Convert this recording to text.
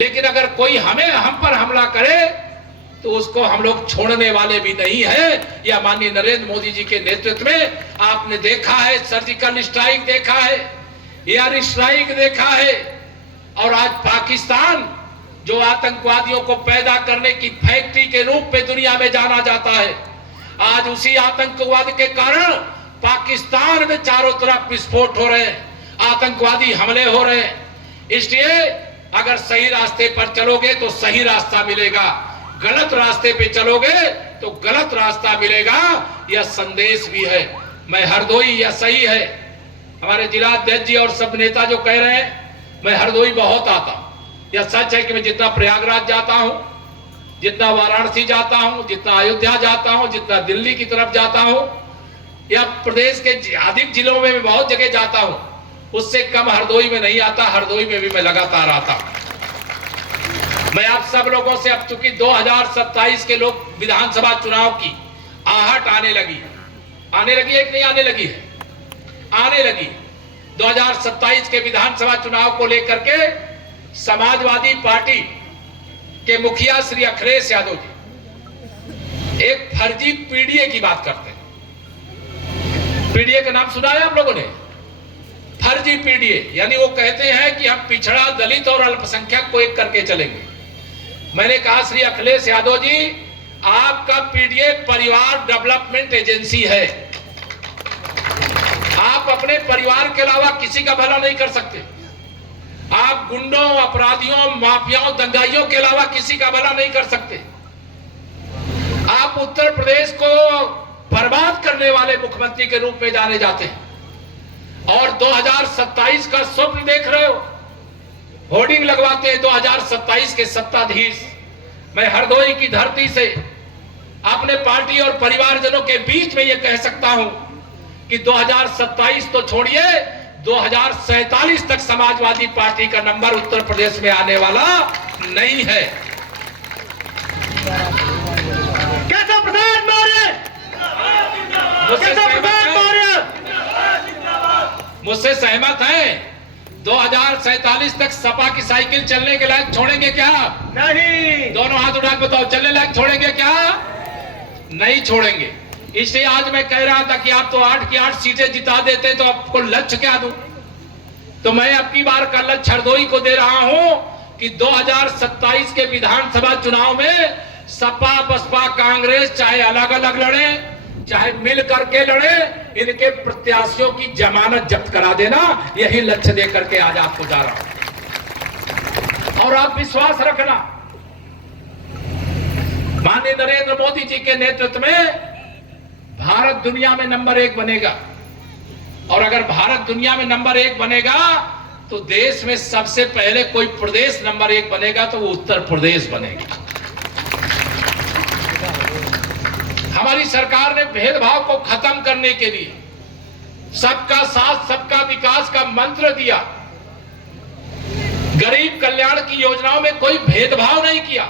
लेकिन अगर कोई हम पर हमला करे तो उसको हम लोग छोड़ने वाले भी नहीं है। यह माननीय नरेंद्र मोदी जी के नेतृत्व में आपने देखा है, सर्जिकल स्ट्राइक देखा है, एयर स्ट्राइक देखा है, और आज पाकिस्तान जो आतंकवादियों को पैदा करने की फैक्ट्री के रूप में दुनिया में जाना जाता है, आज उसी आतंकवाद के कारण पाकिस्तान में चारों तरफ विस्फोट हो रहे हैं, आतंकवादी हमले हो रहे हैं। इसलिए अगर सही रास्ते पर चलोगे तो सही रास्ता मिलेगा, गलत रास्ते पे चलोगे तो गलत रास्ता मिलेगा। यह संदेश भी है। मैं हरदोई, यह सही है, हमारे जिला अध्यक्ष जी और सब नेता जो कह रहे हैं, मैं हरदोई बहुत आता हूं। यह सच है कि मैं जितना प्रयागराज जाता हूं, जितना वाराणसी जाता हूं, जितना अयोध्या जाता हूं, जितना दिल्ली की तरफ जाता हूं, या प्रदेश के अधिक जिलों में भी बहुत जगह जाता हूं, उससे कम हरदोई में नहीं आता। हरदोई में भी मैं लगातार आता हूं। मैं आप सब लोगों से, अब चूंकि 2027 के लोग विधानसभा चुनाव की आहट आने लगी है कि नहीं आने लगी है? आने लगी। 2027 के विधानसभा चुनाव को लेकर के समाजवादी पार्टी के मुखिया श्री अखिलेश यादव जी एक फर्जी पीडीए की बात करते हैं। पीडीए का नाम सुना है आप लोगों ने? फर्जी पीडीए, यानी वो कहते हैं कि हम पिछड़ा, दलित और अल्पसंख्यक को एक करके चलेंगे। मैंने कहा श्री अखिलेश यादव जी, आपका पीडीए परिवार डेवलपमेंट एजेंसी है। आप अपने परिवार के अलावा किसी का भला नहीं कर सकते। आप गुंडों, अपराधियों, माफियाओं, दंगाइयों के अलावा किसी का भला नहीं कर सकते। आप उत्तर प्रदेश को बर्बाद करने वाले मुख्यमंत्री के रूप में जाने जाते हैं, और 2027 का स्वप्न देख रहे हो, होर्डिंग लगवाते हैं 2027 के सत्ताधीश। मैं हरदोई की धरती से अपने पार्टी और परिवारजनों के बीच में यह कह सकता हूं कि 2027 तो छोड़िए, 2047 तक समाजवादी पार्टी का नंबर उत्तर प्रदेश में आने वाला नहीं है। कैसा प्रधान मौर्य, मुझसे सहमत है? 2047 तक सपा की साइकिल चलने के लायक छोड़ेंगे क्या? नहीं। दोनों हाथ उठा के बताओ, चलने लायक छोड़ेंगे क्या? नहीं छोड़ेंगे। इसलिए आज मैं कह रहा था कि आप तो 8 की 8 सीटें जिता देते तो आपको लक्ष्य क्या दूं? तो मैं अब की बार का लक्ष्य हरदोई को दे रहा हूं कि 2027 के विधानसभा चुनाव में सपा, बसपा, कांग्रेस चाहे अलग अलग लड़े, चाहे मिल करके लड़े, इनके प्रत्याशियों की जमानत जब्त करा देना, यही लक्ष्य देकर के आज आपको जा रहा हूं। और आप विश्वास रखना, माननीय नरेंद्र मोदी जी के नेतृत्व में भारत दुनिया में नंबर 1 बनेगा। और अगर भारत दुनिया में नंबर 1 बनेगा तो देश में सबसे पहले कोई प्रदेश नंबर 1 बनेगा तो वो उत्तर प्रदेश बनेगा। हमारी सरकार ने भेदभाव को खत्म करने के लिए सबका साथ, सबका विकास का मंत्र दिया। गरीब कल्याण की योजनाओं में कोई भेदभाव नहीं किया।